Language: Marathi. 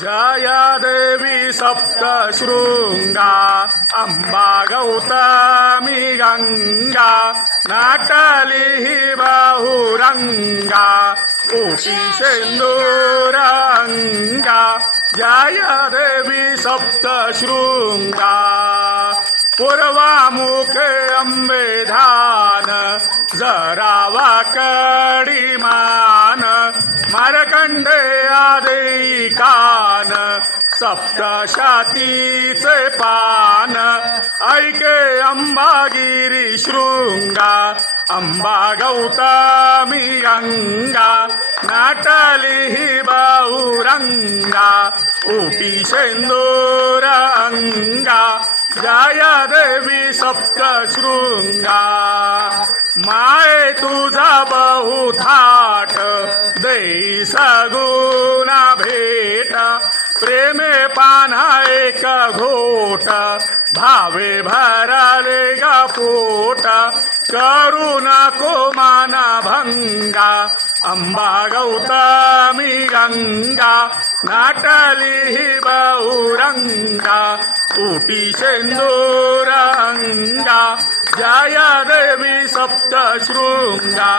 जया देवी सप्तशृंगा अंबा गौतमी गंगा नाटली बहुरंगा कोटी सिंदूरंगा जया देवी सप्तशृंगा पूर्वामुखे अंबे धान जरावा कडिमान मार्कंडे आदेई कान सप्तशतीचे पान ऐके अंबागिरी शृंगा अंबा गौतमी गंगा नाटली बहुरंगा उटी सिंदूरंगा जया देवी सप्तशृंगा माये तुझा बहुथाट देई सगुना भेट प्रेमे पाना एक घोट भावे भराले गा पोट करू नको माना भंगा अंबा गौतमी गंगा नाटली बहुरंगा उटी सिंदूरंगा जया देवी सप्तशृंगा।